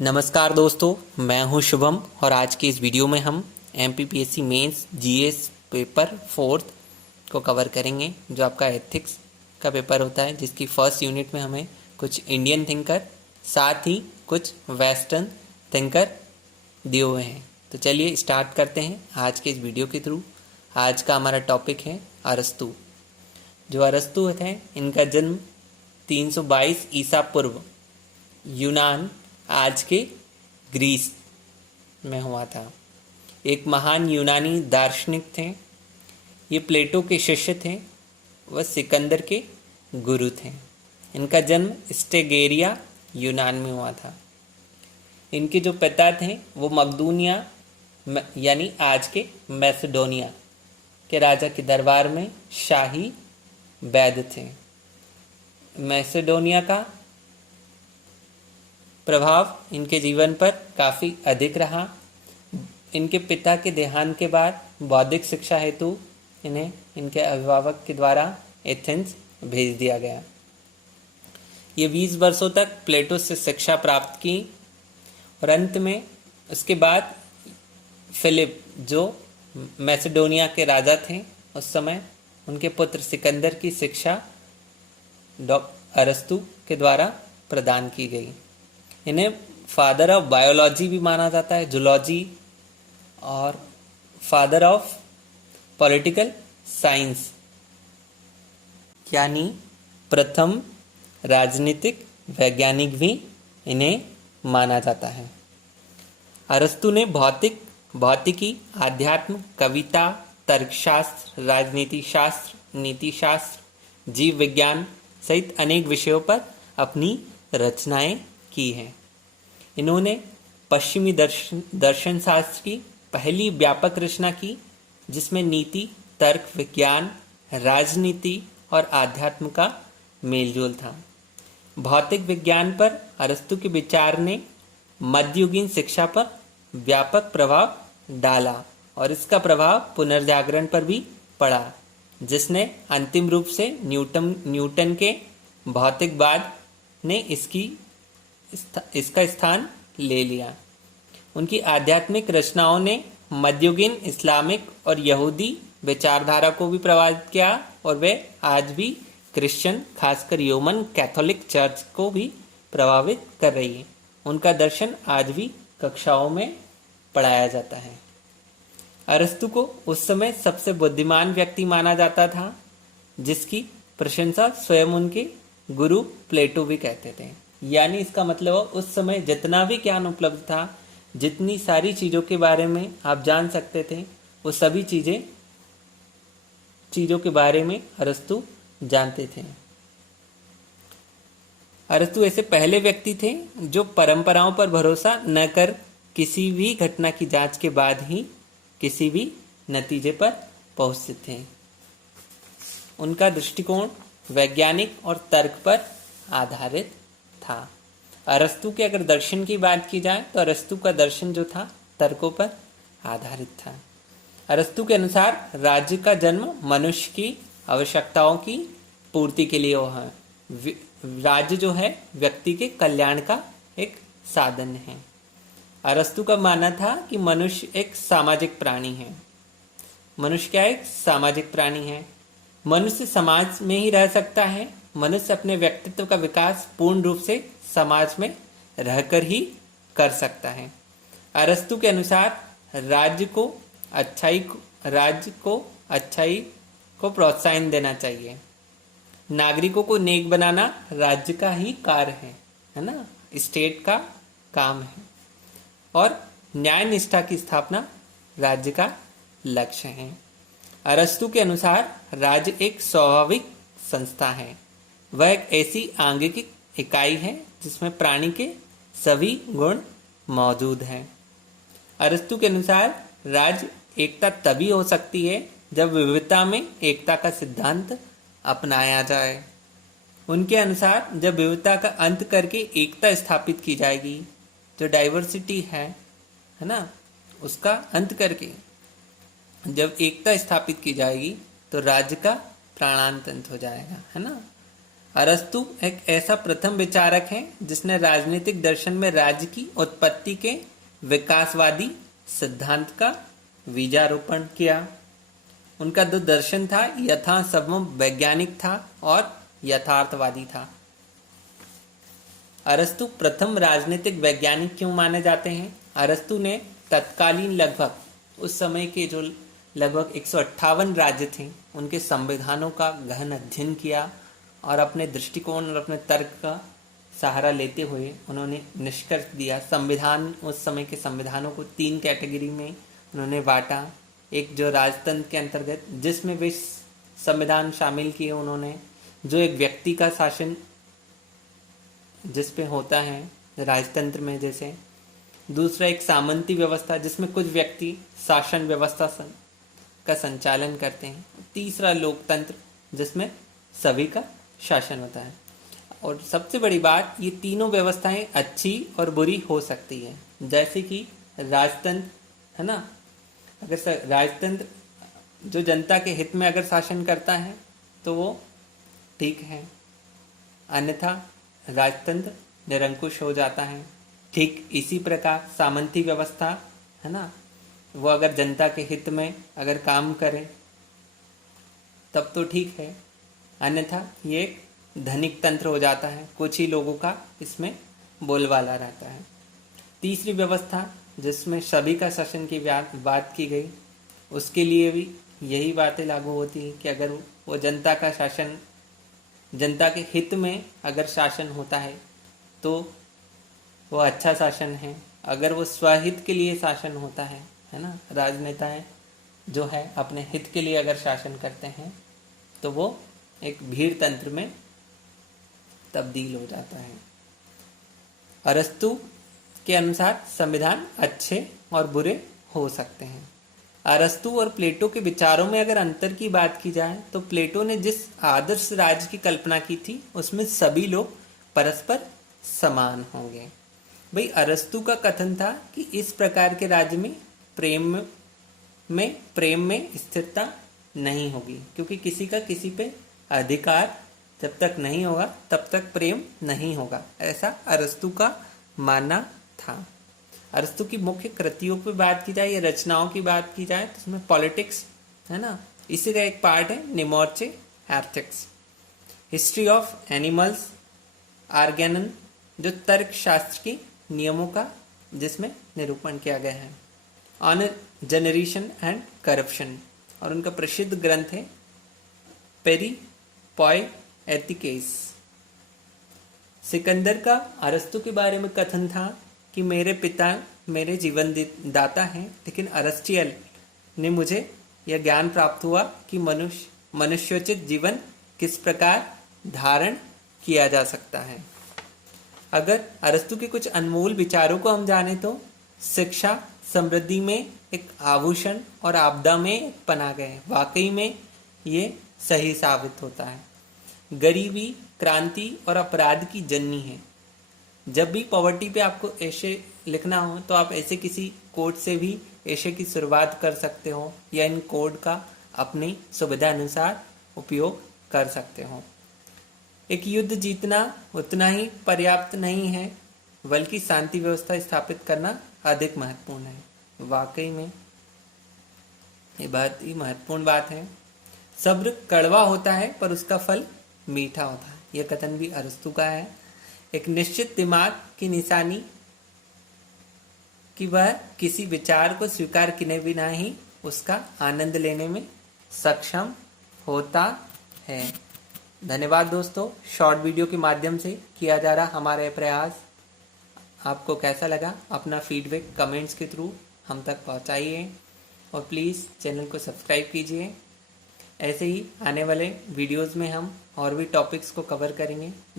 नमस्कार दोस्तों, मैं हूं शुभम और आज की इस वीडियो में हम MPPSC mains GS paper fourth को कवर करेंगे, जो आपका एथिक्स का पेपर होता है, जिसकी फर्स्ट यूनिट में हमें कुछ इंडियन थिंकर साथ ही कुछ वेस्टर्न थिंकर दिए हुए हैं। तो चलिए स्टार्ट करते हैं आज के इस वीडियो के थ्रू। आज का हमारा टॉपिक है अरस्तु। जो अरस्तु थे, इनका जन्म 322 ईसा पूर्व यूनान, आज के ग्रीस में हुआ था। एक महान यूनानी दार्शनिक थे। ये प्लेटो के शिष्य थे, वह सिकंदर के गुरु थे। इनका जन्म स्टेगेरिया यूनान में हुआ था। इनके जो पिता थे वो मकदूनिया यानी आज के मैसेडोनिया के राजा के दरबार में शाही वैद्य थे। मैसेडोनिया का प्रभाव इनके जीवन पर काफ़ी अधिक रहा। इनके पिता के देहांत के बाद बौद्धिक शिक्षा हेतु इन्हें इनके अभिभावक के द्वारा एथेंस भेज दिया गया। ये 20 वर्षों तक प्लेटो से शिक्षा प्राप्त की और अंत में उसके बाद फिलिप, जो मैसेडोनिया के राजा थे उस समय, उनके पुत्र सिकंदर की शिक्षा अरस्तु के द्वारा प्रदान की गई। इन्हें फादर ऑफ बायोलॉजी भी माना जाता है, जूलॉजी, और फादर ऑफ पॉलिटिकल साइंस यानी प्रथम राजनीतिक वैज्ञानिक भी इन्हें माना जाता है। अरस्तु ने भौतिकी, आध्यात्म, कविता, तर्कशास्त्र, राजनीति शास्त्र, नीति शास्त्र, जीव विज्ञान सहित अनेक विषयों पर अपनी रचनाएं की हैं। इन्होंने पश्चिमी दर्शन शास्त्र की पहली व्यापक रचना की, जिसमें नीति, तर्क, विज्ञान, राजनीति और आध्यात्म का मेलजोल था। भौतिक विज्ञान पर अरस्तु के विचार ने मध्ययुगीन शिक्षा पर व्यापक प्रभाव डाला और इसका प्रभाव पुनर्जागरण पर भी पड़ा, जिसने अंतिम रूप से न्यूटन के भौतिकवाद ने इसका स्थान ले लिया। उनकी आध्यात्मिक रचनाओं ने मध्ययुगीन इस्लामिक और यहूदी विचारधारा को भी प्रभावित किया और वे आज भी क्रिश्चियन, खासकर रोमन कैथोलिक चर्च को भी प्रभावित कर रही है। उनका दर्शन आज भी कक्षाओं में पढ़ाया जाता है। अरस्तु को उस समय सबसे बुद्धिमान व्यक्ति माना जाता था, जिसकी प्रशंसा स्वयं उनके गुरु प्लेटो भी कहते थे। यानी इसका मतलब उस समय जितना भी ज्ञान उपलब्ध था, जितनी सारी चीज़ों के बारे में आप जान सकते थे, वो सभी चीज़ों के बारे में अरस्तु जानते थे। अरस्तु ऐसे पहले व्यक्ति थे जो परंपराओं पर भरोसा न कर किसी भी घटना की जांच के बाद ही किसी भी नतीजे पर पहुंचते थे। उनका दृष्टिकोण वैज्ञानिक और तर्क पर आधारित था। अरस्तु के अगर दर्शन की बात की जाए तो अरस्तु का दर्शन जो था तर्कों पर आधारित था। अरस्तु के अनुसार राज्य का जन्म मनुष्य की आवश्यकताओं की पूर्ति के लिए हुआ है। राज्य जो है व्यक्ति के कल्याण का एक साधन है। अरस्तु का मानना था कि मनुष्य एक सामाजिक प्राणी है। मनुष्य क्या एक सामाजिक प्राणी है। मनुष्य समाज में ही रह सकता है। मनुष्य अपने व्यक्तित्व का विकास पूर्ण रूप से समाज में रहकर ही कर सकता है। अरस्तु के अनुसार राज्य को अच्छाई को प्रोत्साहन देना चाहिए। नागरिकों को नेक बनाना राज्य का ही कार्य है ना, स्टेट का काम है। और न्याय निष्ठा की स्थापना राज्य का लक्ष्य है। अरस्तु के अनुसार राज्य एक स्वाभाविक संस्था है। वह एक ऐसी आंगिक इकाई है जिसमें प्राणी के सभी गुण मौजूद हैं। अरस्तु के अनुसार राज्य एकता तभी हो सकती है जब विविधता में एकता का सिद्धांत अपनाया जाए। उनके अनुसार जब विविधता का अंत करके एकता स्थापित की जाएगी, जो डाइवर्सिटी है ना, उसका अंत करके जब एकता स्थापित की जाएगी तो राज्य का प्राणांत हो जाएगा, है ना। अरस्तु एक ऐसा प्रथम विचारक है जिसने राजनीतिक दर्शन में राज्य की उत्पत्ति के विकासवादी सिद्धांत का बीजारोपण किया। उनका जो दर्शन था यथासंभव वैज्ञानिक था और यथार्थवादी था। अरस्तु प्रथम राजनीतिक वैज्ञानिक क्यों माने जाते हैं? अरस्तु ने तत्कालीन लगभग उस समय के जो लगभग 158 राज्य थे उनके संविधानों का गहन अध्ययन किया और अपने दृष्टिकोण और अपने तर्क का सहारा लेते हुए उन्होंने निष्कर्ष दिया। संविधान, उस समय के संविधानों को 3 कैटेगरी में उन्होंने बांटा। एक जो राजतंत्र के अंतर्गत जिसमें वे संविधान शामिल किए उन्होंने, जो एक व्यक्ति का शासन जिस पे होता है राजतंत्र में जैसे। दूसरा एक सामंती व्यवस्था जिसमें कुछ व्यक्ति शासन व्यवस्था का संचालन करते हैं। तीसरा लोकतंत्र जिसमें सभी का शासन होता है। और सबसे बड़ी बात, ये तीनों व्यवस्थाएं अच्छी और बुरी हो सकती है। जैसे कि राजतंत्र है ना, अगर राजतंत्र जो जनता के हित में अगर शासन करता है तो वो ठीक है, अन्यथा राजतंत्र निरंकुश हो जाता है। ठीक इसी प्रकार सामंती व्यवस्था है ना, वो अगर जनता के हित में अगर काम करे तब तो ठीक है, अन्यथा ये एक धनिक तंत्र हो जाता है, कुछ ही लोगों का इसमें बोलबाला रहता है। तीसरी व्यवस्था जिसमें सभी का शासन की बात की गई, उसके लिए भी यही बातें लागू होती हैं कि अगर वो जनता का शासन, जनता के हित में अगर शासन होता है तो वो अच्छा शासन है। अगर वो स्वहित के लिए शासन होता है ना, राजनेताएं जो है अपने हित के लिए अगर शासन करते हैं तो वो एक भीड़ तंत्र में तब्दील हो जाता है। अरस्तु के अनुसार संविधान अच्छे और बुरे हो सकते हैं। अरस्तु और प्लेटो के विचारों में अगर अंतर की बात की जाए तो प्लेटो ने जिस आदर्श राज्य की कल्पना की थी उसमें सभी लोग परस्पर समान होंगे। भाई अरस्तु का कथन था कि इस प्रकार के राज्य में प्रेम में स्थिरता नहीं होगी, क्योंकि किसी का किसी पे अधिकार जब तक नहीं होगा तब तक प्रेम नहीं होगा, ऐसा अरस्तु का मानना था। अरस्तु की मुख्य कृतियों पर बात की जाए या रचनाओं की बात की जाए तो उसमें पॉलिटिक्स है ना, इसी का एक पार्ट है निमोर्चे एथिक्स, हिस्ट्री ऑफ एनिमल्स, आर्गेनन जो तर्क शास्त्र के नियमों का जिसमें निरूपण किया गया है, ऑन जनरेशन एंड करप्शन, और उनका प्रसिद्ध ग्रंथ है पेरिपोएटिकेस। सिकंदर का अरस्तु के बारे में कथन था कि मेरे पिता मेरे जीवन दाता हैं, लेकिन अरस्टियल ने मुझे यह ज्ञान प्राप्त हुआ कि मनुष्योचित जीवन किस प्रकार धारण किया जा सकता है। अगर अरस्तु के कुछ अनमोल विचारों को हम जाने तो शिक्षा समृद्धि में एक आभूषण और आपदा में एक पनाह है। वाकई में ये सही साबित होता है। गरीबी क्रांति और अपराध की जननी है। जब भी पॉवर्टी पे आपको ऐसे लिखना हो तो आप ऐसे किसी कोड से भी ऐसे की शुरुआत कर सकते हो या इन कोड का अपनी सुविधा अनुसार उपयोग कर सकते हो। एक युद्ध जीतना उतना ही पर्याप्त नहीं है, बल्कि शांति व्यवस्था स्थापित करना अधिक महत्वपूर्ण है। वाकई में ये बात ही महत्वपूर्ण बात है। सब्र कड़वा होता है पर उसका फल मीठा होता है, यह कथन भी अरस्तु का है। एक निश्चित दिमाग की निशानी कि वह किसी विचार को स्वीकार किए बिना ही उसका आनंद लेने में सक्षम होता है। धन्यवाद दोस्तों, शॉर्ट वीडियो के माध्यम से किया जा रहा हमारा प्रयास आपको कैसा लगा, अपना फीडबैक कमेंट्स के थ्रू हम तक पहुंचाइए और प्लीज़ चैनल को सब्सक्राइब कीजिए। ऐसे ही आने वाले वीडियोस में हम और भी टॉपिक्स को कवर करेंगे।